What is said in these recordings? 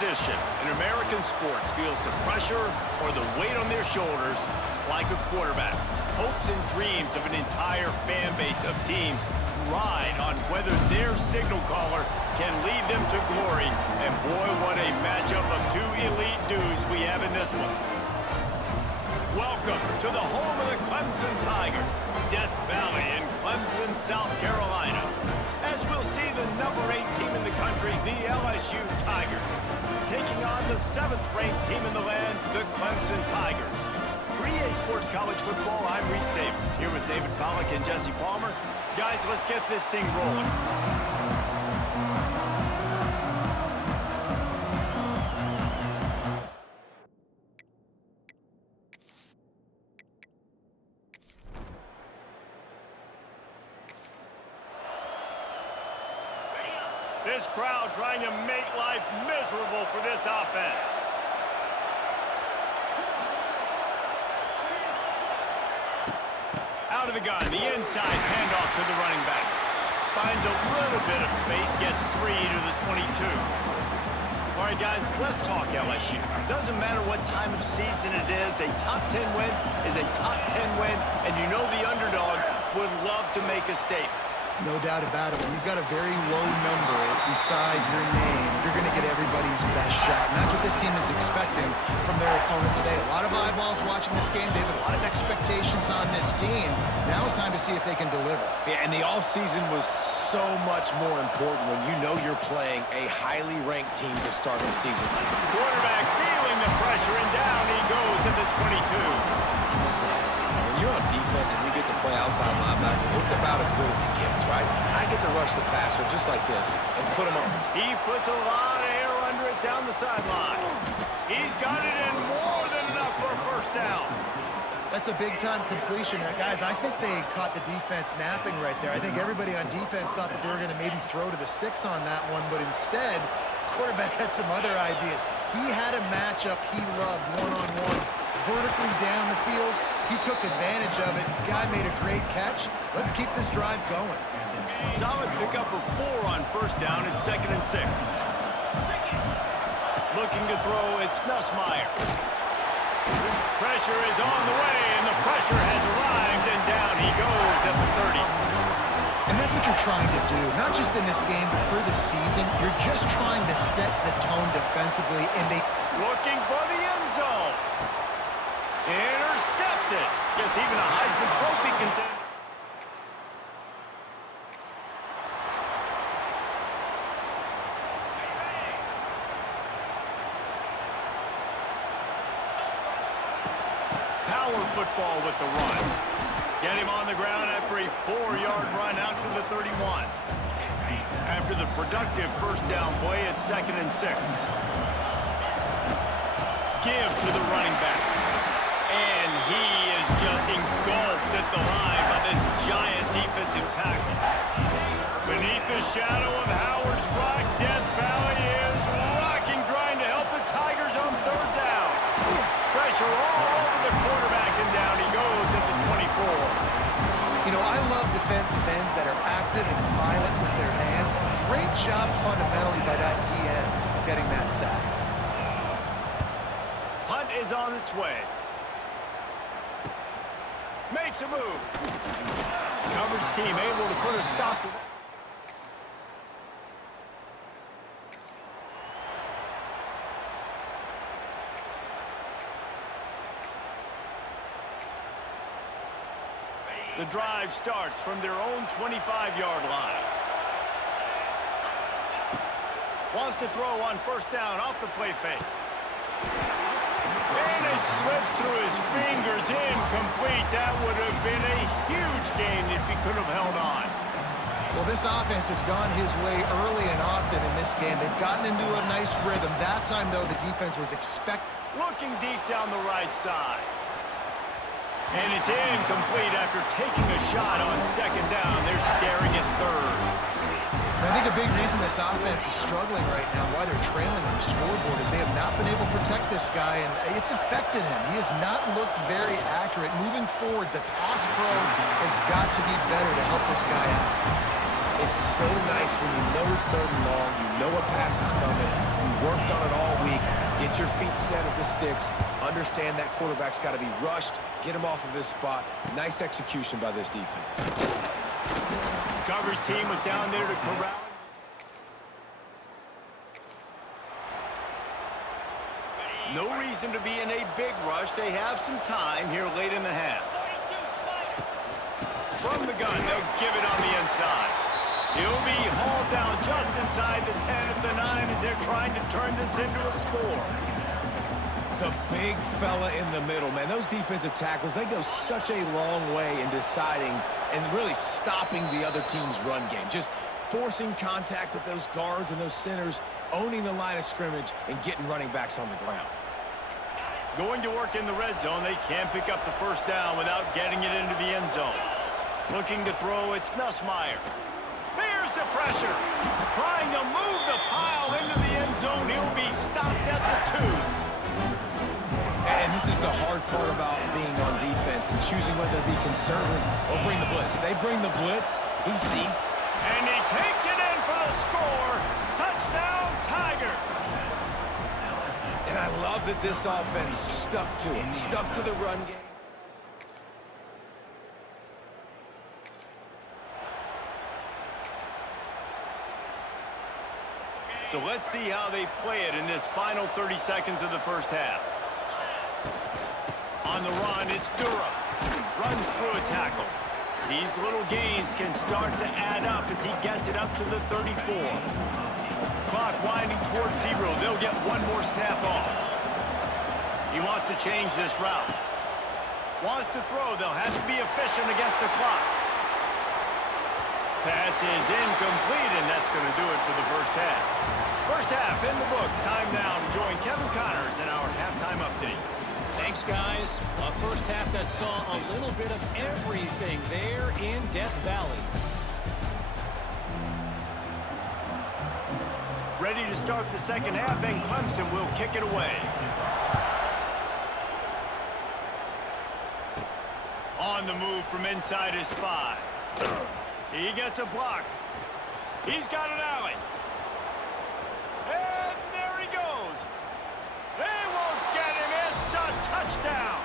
position in American sports feels the pressure or the weight on their shoulders like a quarterback. Hopes and dreams of an entire fan base of teams ride on whether their signal caller can lead them to glory. And boy, what a matchup of two elite dudes we have in this one. Welcome to the home of the Clemson Tigers, Death Valley in Clemson, South Carolina. As we'll see the number 8 team in the country, the LSU Tigers, taking on the 7th-ranked team in the land, the Clemson Tigers. For EA Sports College Football, I'm Reese Davis, here with David Pollack and Jesse Palmer. Guys, let's get this thing rolling. This crowd trying to make life miserable for this offense. Out of the gun, the inside handoff to the running back. Finds a little bit of space, gets 3 to the 22. All right, guys, let's talk LSU. Doesn't matter what time of season it is, a top 10 win is a top 10 win, and you know the underdogs would love to make a statement. No doubt about it. When you've got a very low number beside your name, you're going to get everybody's best shot. And that's what this team is expecting from their opponent today. A lot of eyeballs watching this game, David. A lot of expectations on this team. Now it's time to see if they can deliver. Yeah, and the offseason was so much more important when you know you're playing a highly ranked team to start the season. Quarterback feeling the pressure, and down he goes at the 22. When you're on defense and you get to play outside linebacker, it's about as good as it gets, right? I get to rush the passer just like this and put him on. He puts a lot of air under it down the sideline. He's got it in more than enough for a first down. That's a big-time completion. Now, guys, I think they caught the defense napping right there. I think everybody on defense thought that they were going to maybe throw to the sticks on that one, but instead, quarterback had some other ideas. He had a matchup he loved, one-on-one, vertically down the field. He took advantage of it. This guy made a great catch. Let's keep this drive going. Solid pickup of 4 on first down. It's 2nd and 6. Looking to throw, it's Nussmeier. Pressure is on the way, and the pressure has arrived, and down he goes at the 30. And that's what you're trying to do, not just in this game, but for the season. You're just trying to set the tone defensively, and they... Looking for the end zone. Intercepted. Yes, even a Heisman Trophy contender. Power football with the run. Get him on the ground after a 4-yard run out to the 31. After the productive first down play, it's 2nd and 6. Give to the running back. And he is just engulfed at the line by this giant defensive tackle. Beneath the shadow of Howard's Rock, Death Valley is rocking, trying to help the Tigers on 3rd down. Pressure all over the quarterback, and down he goes at the 24. You know, I love defensive ends that are active and violent with their hands. Great job fundamentally by that DN getting that sack. Hunt is on its way. Makes a move. Coverage team able to put a stop to... The drive starts from their own 25-yard line. Wants to throw on first down off the play fake. And it slips through his fingers, incomplete. That would have been a huge gain if he could have held on. Well, this offense has gone his way early and often in this game. They've gotten into a nice rhythm. That time, though, the defense was looking deep down the right side. And it's incomplete after taking a shot on 2nd down. They're staring at 3rd. And I think a big reason this offense is struggling right now, why they're trailing on the scoreboard, is they have not been able to protect this guy, and it's affected him. He has not looked very accurate. Moving forward, the pass pro has got to be better to help this guy out. It's so nice when you know it's 3rd and long, you know a pass is coming, you worked on it all week, get your feet set at the sticks, understand that quarterback's got to be rushed, get him off of his spot. Nice execution by this defense. Coverage team was down there to corral. No reason to be in a big rush. They have some time here late in the half. From the gun, they'll give it on the inside. He'll be hauled down just inside the 10 at the 9 as they're trying to turn this into a score. The big fella in the middle, man. Those defensive tackles, they go such a long way in deciding and really stopping the other team's run game. Just forcing contact with those guards and those centers, owning the line of scrimmage, and getting running backs on the ground. Going to work in the red zone, they can't pick up the first down without getting it into the end zone. Looking to throw, it's Nussmeier. Here's the pressure. Trying to move the pile into the end zone. He'll be stopped at the 2. And this is the hard part about being on defense and choosing whether to be conservative or bring the blitz. They bring the blitz. He sees. And he takes it in for the score. Touchdown, Tigers. And I love that this offense stuck to it, stuck to the run game. So let's see how they play it in this final 30 seconds of the first half. On the run, it's Durham. Runs through a tackle. These little gains can start to add up as he gets it up to the 34. Clock winding towards 0. They'll get one more snap off. He wants to change this route. Wants to throw. They'll have to be efficient against the clock. Pass is incomplete, and that's going to do it for the first half. First half in the books. Time now to join Kevin Connors in our halftime update. Thanks, guys. A first half that saw a little bit of everything there in Death Valley. Ready to start the second half, and Clemson will kick it away. On the move from inside his 5. He gets a block. He's got an alley. And there he goes. They won't get him. It's a touchdown.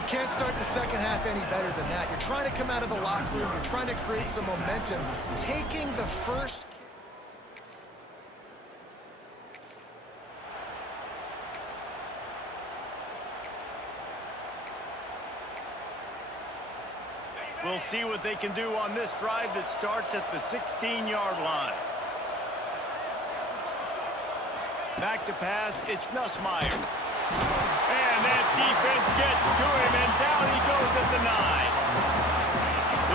You can't start the second half any better than that. You're trying to come out of the locker room. You're trying to create some momentum. Taking the first... We'll see what they can do on this drive that starts at the 16-yard line. Back to pass, it's Nussmeier. And that defense gets to him, and down he goes at the 9.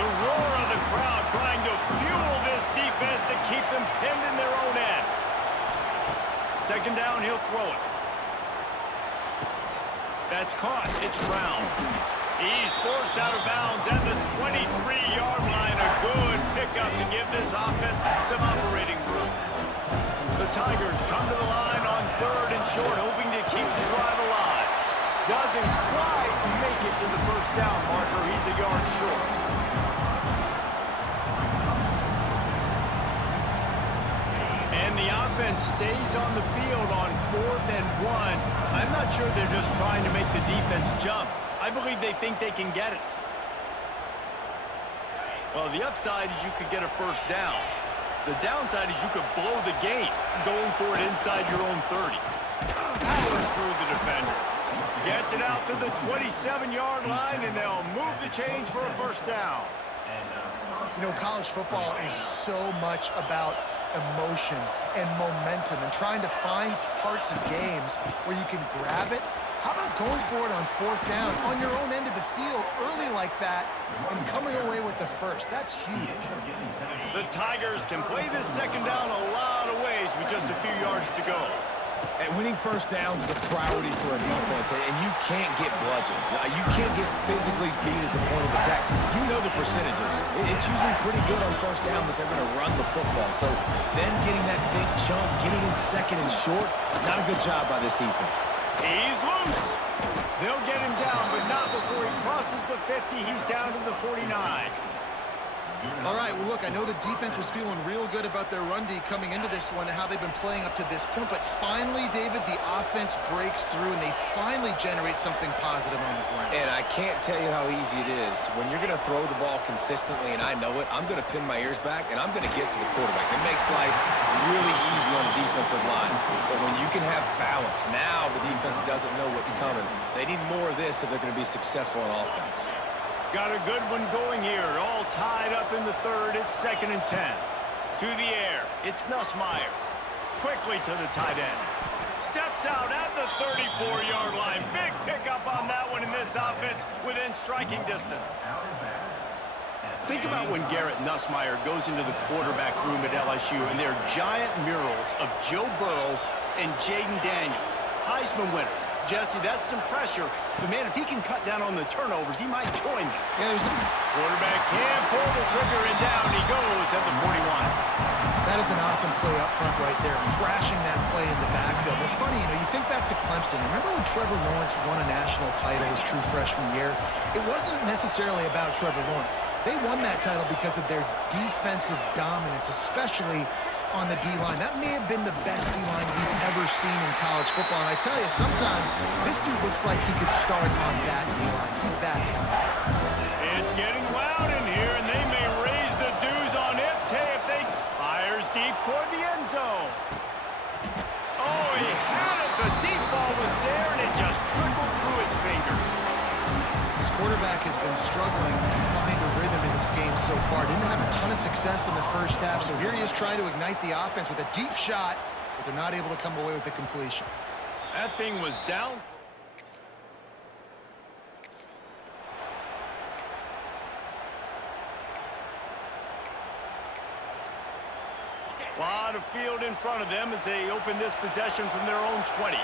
The roar of the crowd trying to fuel this defense to keep them pinned in their own end. Second down, he'll throw it. That's caught. It's Brown. He's forced out of bounds at the 23-yard line. A good pickup to give this offense some operating room. The Tigers come to the line on 3rd and short, hoping to keep the drive alive. Doesn't quite make it to the first down marker. He's a yard short. And the offense stays on the field on 4th and 1. I'm not sure they're just trying to make the defense jump. I believe they think they can get it. Well, the upside is you could get a first down. The downside is you could blow the game going for it inside your own 30. Powers through the defender. Gets it out to the 27-yard line, and they'll move the chains for a first down. You know, college football is so much about emotion and momentum and trying to find parts of games where you can grab it. How about going for it on 4th down on your own end of the field early like that and coming away with the first? That's huge. The Tigers can play this second down a lot of ways with just a few yards to go. And winning first downs is a priority for a defense, and you can't get bludgeoned. You can't get physically beat at the point of attack. You know the percentages. It's usually pretty good on first down that they're going to run the football. So then getting that big chunk, getting in second and short, not a good job by this defense. He's loose. They'll get him down, but not before he crosses the 50. He's down to the 49. All right, well, look, I know the defense was feeling real good about their run D coming into this one and how they've been playing up to this point, but finally, David, the offense breaks through and they finally generate something positive on the ground. And I can't tell you how easy it is. When you're going to throw the ball consistently, and I know it, I'm going to pin my ears back, and I'm going to get to the quarterback. It makes life really easy on the defensive line. But when you can have balance, now the defense doesn't know what's coming. They need more of this if they're going to be successful on offense. Got a good one going here. All tied up in the third. It's 2nd and 10. To the air. It's Nussmeier. Quickly to the tight end. Steps out at the 34-yard line. Big pickup on that one in this offense within striking distance. Think about when Garrett Nussmeier goes into the quarterback room at LSU and there are giant murals of Joe Burrow and Jaden Daniels, Heisman winners. Jesse, that's some pressure, but man, if he can cut down on the turnovers, he might join them. Yeah, Quarterback can't pull the trigger, and down he goes at the 41. That is an awesome play up front right there, crashing that play in the backfield. It's funny, you know, you think back to Clemson. Remember when Trevor Lawrence won a national title his true freshman year? It wasn't necessarily about Trevor Lawrence. They won that title because of their defensive dominance, especially on the D-line. That may have been the best D-line we've ever seen in college football. And I tell you, sometimes this dude looks like he could start on that D-line. He's that talented. It's getting loud in here, and they may raise the dues on Ipte if they fires deep toward the end zone. Oh, he had it. The deep ball was there, and it just trickled through his fingers. This quarterback has been struggling to find a rhythm in this game so far. Didn't have a ton of success in the first half, so here he is trying to ignite the offense with a deep shot, but they're not able to come away with the completion. That thing was down. A lot of field in front of them as they open this possession from their own 20.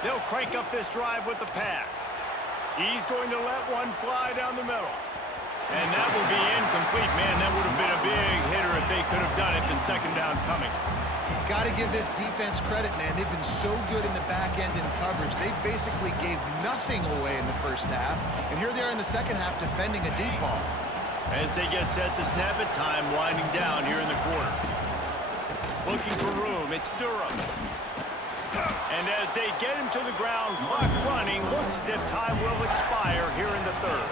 They'll crank up this drive with the pass. He's going to let one fly down the middle. And that will be incomplete. Man, that would have been a big hitter if they could have done it, and 2nd down coming. Got to give this defense credit, man. They've been so good in the back end in coverage. They basically gave nothing away in the first half. And here they are in the second half defending a deep ball. As they get set to snap it, time winding down here in the quarter. Looking for room. It's Durham. And as they get him to the ground, clock running, looks as if time will expire here in the third.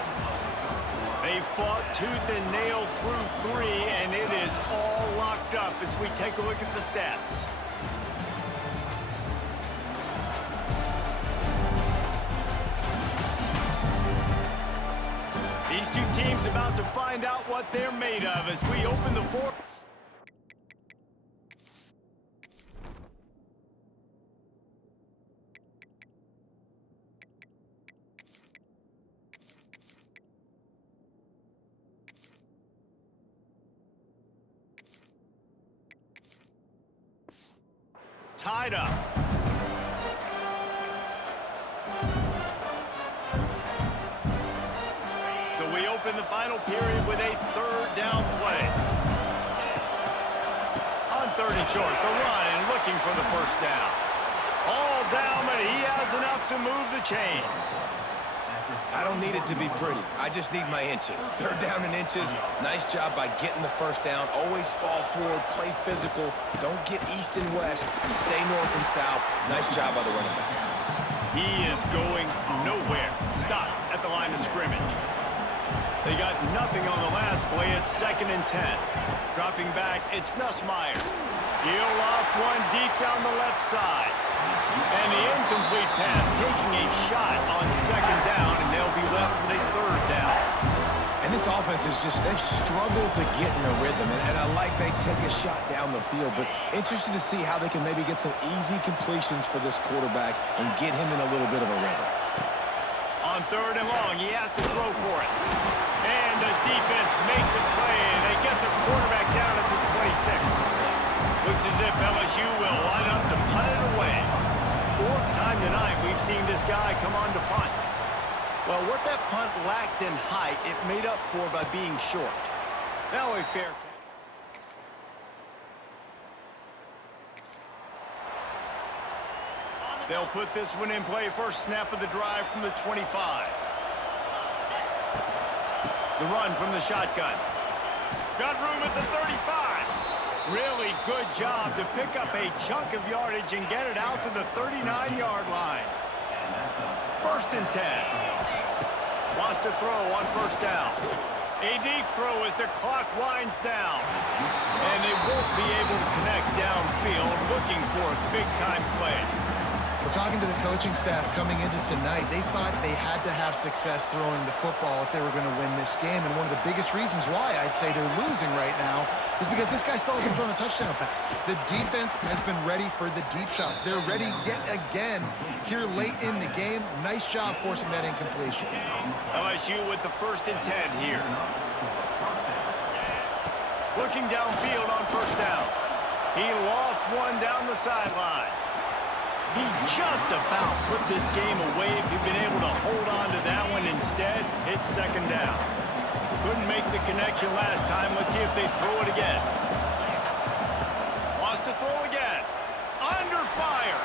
They fought tooth and nail through 3, and it is all locked up as we take a look at the stats. These two teams about to find out what they're made of as we open the fourth. Tied up. So we open the final period with a 3rd down play. On 3rd and short, the run and looking for the 1st down. All down, but he has enough to move the chains. I don't need it to be pretty. I just need my inches. 3rd down in inches. Nice job by getting the 1st down. Always fall forward, play physical. Don't get east and west. Stay north and south. Nice job by the running back. He is going nowhere. Stop at the line of scrimmage. They got nothing on the last play. It's 2nd and 10. Dropping back, it's Nussmeier. He'll loft one deep down the left side. And the incomplete pass taking a shot on 2nd down, and they'll be left with a 3rd down. And this offense is just, they've struggled to get in a rhythm, and I like they take a shot down the field, but interested to see how they can maybe get some easy completions for this quarterback and get him in a little bit of a rhythm. On 3rd and long, he has to throw for it. And the defense makes a play, and they get the quarterback down at the 26. Looks as if LSU will line up to punt it away. 4th time tonight we've seen this guy come on to punt. Well, what that punt lacked in height, it made up for by being short. Now a fair catch. They'll put this one in play. First snap of the drive from the 25. The run from the shotgun. Got room at the 35. Really good job to pick up a chunk of yardage and get it out to the 39-yard line. 1st and 10. Wants to throw on 1st down. A deep throw as the clock winds down. And they won't be able to connect downfield, looking for a big-time play. We're talking to the coaching staff coming into tonight. They thought they had to have success throwing the football if they were going to win this game. And one of the biggest reasons why I'd say they're losing right now is because this guy still hasn't thrown a touchdown pass. The defense has been ready for the deep shots. They're ready yet again here late in the game. Nice job forcing that incompletion. LSU with the 1st and 10 here. Looking downfield on 1st down. He lofts one down the sideline. He just about put this game away if he'd been able to hold on to that one. Instead, it's 2nd down. Couldn't make the connection last time. Let's see if they throw it again. Wants to throw again. Under fire.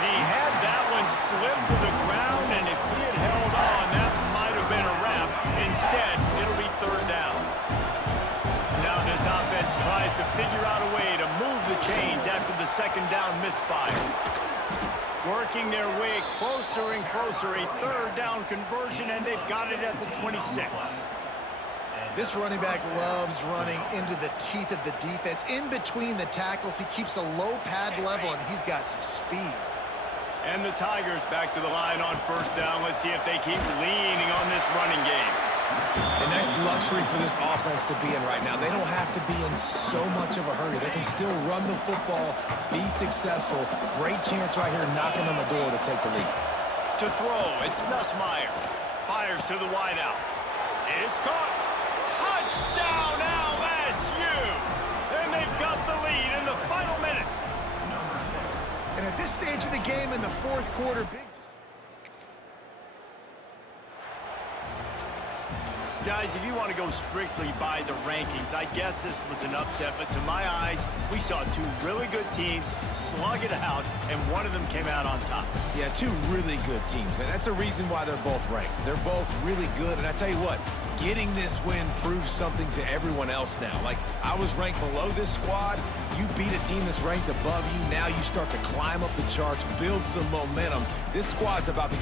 He had that one slip to the ground, and if he had held on, that might have been a wrap. Instead, it'll be 3rd down. Now this offense tries to figure out a way to move the chains after the 2nd down misfire. Working their way closer and closer, a 3rd down conversion, and they've got it at the 26. This running back loves running into the teeth of the defense. In between the tackles, he keeps a low pad level, and he's got some speed. And the Tigers back to the line on 1st down. Let's see if they keep leaning on this running game. And that's luxury for this offense to be in right now. They don't have to be in so much of a hurry. They can still run the football, be successful. Great chance right here knocking on the door to take the lead. To throw, it's Nussmeier. Fires to the wideout. It's caught. Touchdown LSU! And they've got the lead in the final minute. And at this stage of the game in the 4th quarter, big Guys, if you want to go strictly by the rankings, I guess this was an upset, but to my eyes, we saw 2 really good teams slug it out, and one of them came out on top. Yeah, 2 really good teams, man. That's a reason why they're both ranked. They're both really good, and I tell you what, getting this win proves something to everyone else now. Like, I was ranked below this squad. You beat a team that's ranked above you. Now you start to climb up the charts, build some momentum. This squad's about to